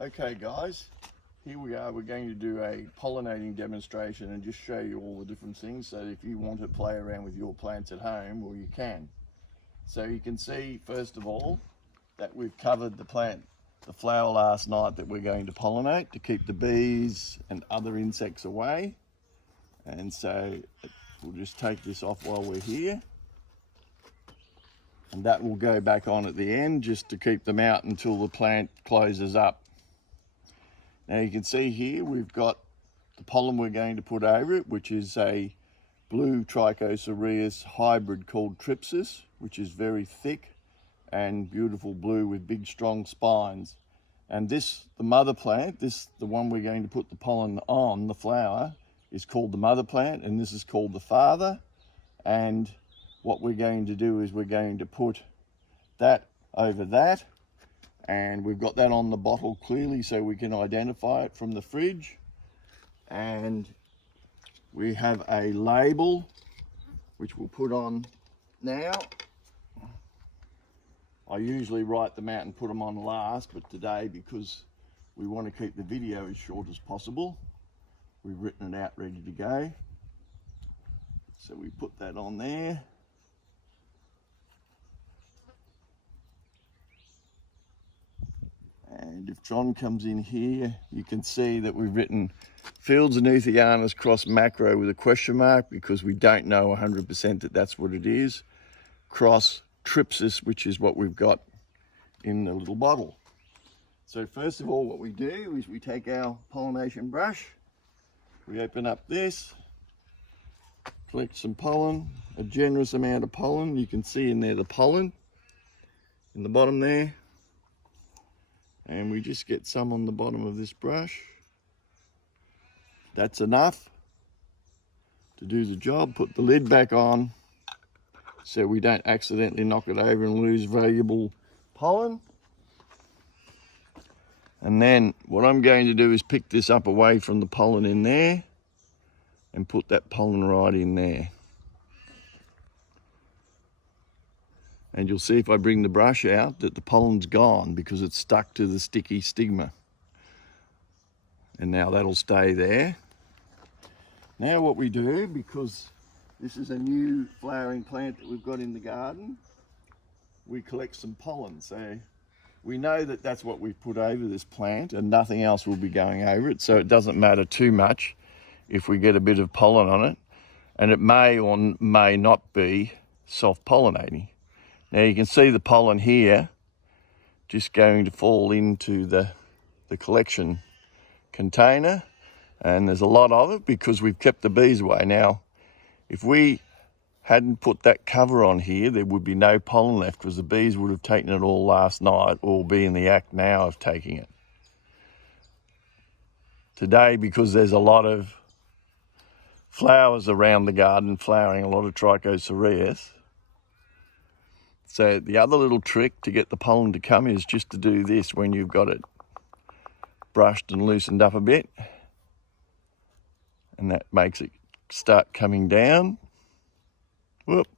Okay guys, here we are. We're going to do a pollinating demonstration and just show you all the different things, so if you want to play around with your plants at home, well, you can. So you can see first of all that we've covered the flower last night that we're going to pollinate to keep the bees and other insects away. And so we'll just take this off while we're here, and that will go back on at the end just to keep them out until the plant closes up. Now you can see here we've got the pollen we're going to put over it, which is a blue Trichocereus hybrid called Cactus, which is very thick and beautiful blue with big strong spines. And this, the mother plant, the one we're going to put the pollen on, the flower, is called the mother plant, and this is called the father. And what we're going to do is we're going to put that over that, and we've got that on the bottle clearly so we can identify it from the fridge. And we have a label which we'll put on now. I usually write them out and put them on last, but today, because we want to keep the video as short as possible, we've written it out ready to go. So we put that on there. And if John comes in here, you can see that we've written Fields Anuthianus cross macro with a question mark, because we don't know 100% that that's what it is, cross Cactus, which is what we've got in the little bottle. So first of all, what we do is we take our pollination brush, we open up this, collect some pollen, a generous amount of pollen. You can see in there the pollen in the bottom there. And we just get some on the bottom of this brush. That's enough to do the job. Put the lid back on so we don't accidentally knock it over and lose valuable pollen. And then what I'm going to do is pick this up away from the pollen in there and put that pollen right in there. And you'll see if I bring the brush out that the pollen's gone because it's stuck to the sticky stigma. And now that'll stay there. Now what we do, because this is a new flowering plant that we've got in the garden, we collect some pollen. So we know that that's what we've put over this plant and nothing else will be going over it. So it doesn't matter too much if we get a bit of pollen on it. And it may or may not be self-pollinating. Now you can see the pollen here just going to fall into the collection container, and there's a lot of it because we've kept the bees away. Now, if we hadn't put that cover on here, there would be no pollen left because the bees would have taken it all last night or be in the act now of taking it. Today, because there's a lot of flowers around the garden flowering, a lot of Trichocereus. So the other little trick to get the pollen to come is just to do this when you've got it brushed and loosened up a bit. And that makes it start coming down. Whoop.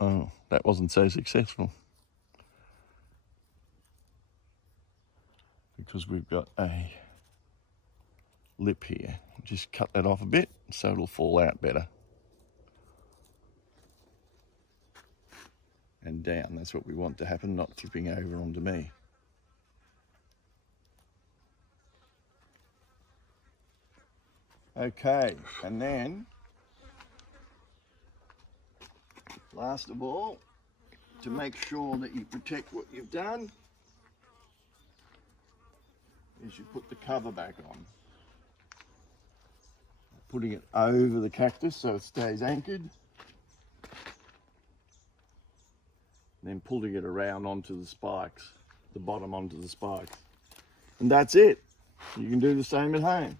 Oh, that wasn't so successful. Because we've got a lip here. Just cut that off a bit so it'll fall out better. And down, that's what we want to happen, not flipping over onto me. Okay, and then, last of all, to make sure that you protect what you've done, is you put the cover back on. Putting it over the cactus so it stays anchored. Then pulling it around onto the spikes, the bottom onto the spikes. And that's it. You can do the same at home.